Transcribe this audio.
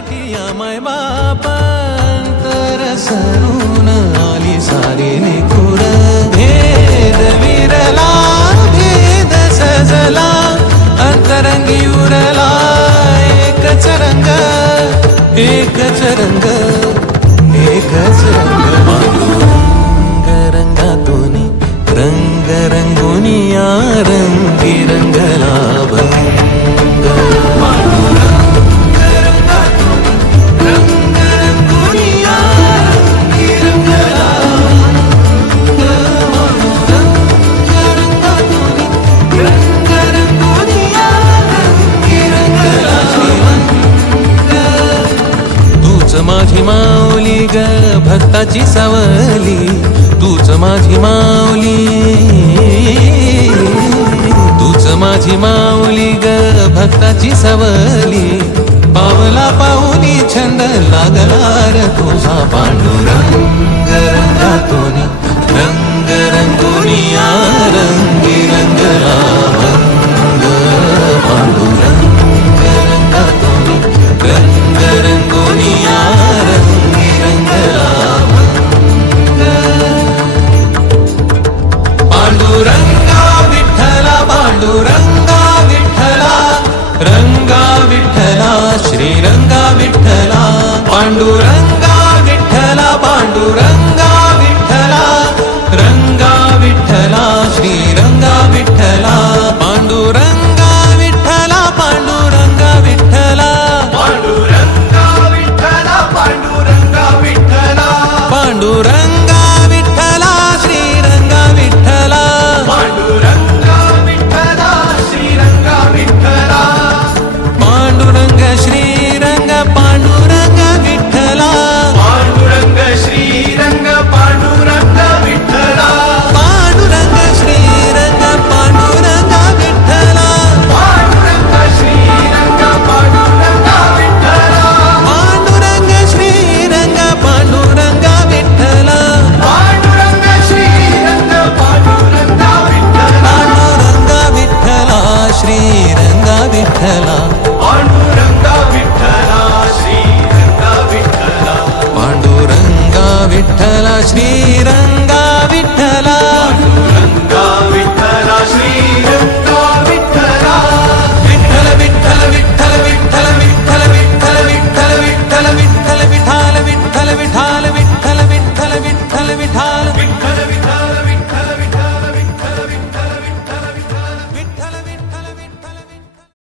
भेटिया माय बापांतर सरून आली सारी निकुर भेद विरला भेद सजला अंतरंगी उरला एकच रंग एकच रंग एकच रंग पांडुरंग रंगातून रंग रंगुनिया रंगी रंगला भंग पांडुरंग रंगातून रंग रंगुनिया रंगी रंगला भंग पांडुरंग रंगातून रंग रंगुनिया रंगी रंगला भंग तूच माझी माऊली ग भक्ताची सावली तूच माझी माऊली तूच माझी माऊली ग भक्ताची सावली पावला पाहुनी छंद लागला र तुझा पांडुरंग रंगातून रंग रंगुनिया रंगी रंगला भंग पांडुरंग रंगातून रंग रंगुनिया रंगी रंगला पांडुरंगा विठ्ठला पांडुरंगा विठ्ठला रंगा विठ्ठला श्रीरंगा विठ्ठला पांडुरंगा विठ्ठला पांडुरंगा विठ्ठला रंगा विठ्ठला श्रीरंगा विठ्ठला पांडुरंगा विठ्ठला पांडुरंगा विठ्ठला पांडुरंगा विठ्ठला पांडुरंगा विठ्ठला पांडुरंगा विठ्ठला श्रीरंगा विठ्ठला पांडुरंगा विठ्ठला श्रीरंगा विठ्ठला पांडुरंग श्रीरंग पांडुरंग विठ्ठला पांडुरंग श्रीरंग पांडुरंग विठ्ठला पांडुरंग श्रीरंग पांडुरंग विठ्ठला पांडुरंग श्रीरंग पांडुरंग विठ्ठला पांडुरंग श्रीरंग पांडुरंग विठ्ठला पांडुरंग श्रीरंग पांडुरंग विठ्ठला पांडुरंग विठ्ठला श्रीरंग विठ्ठला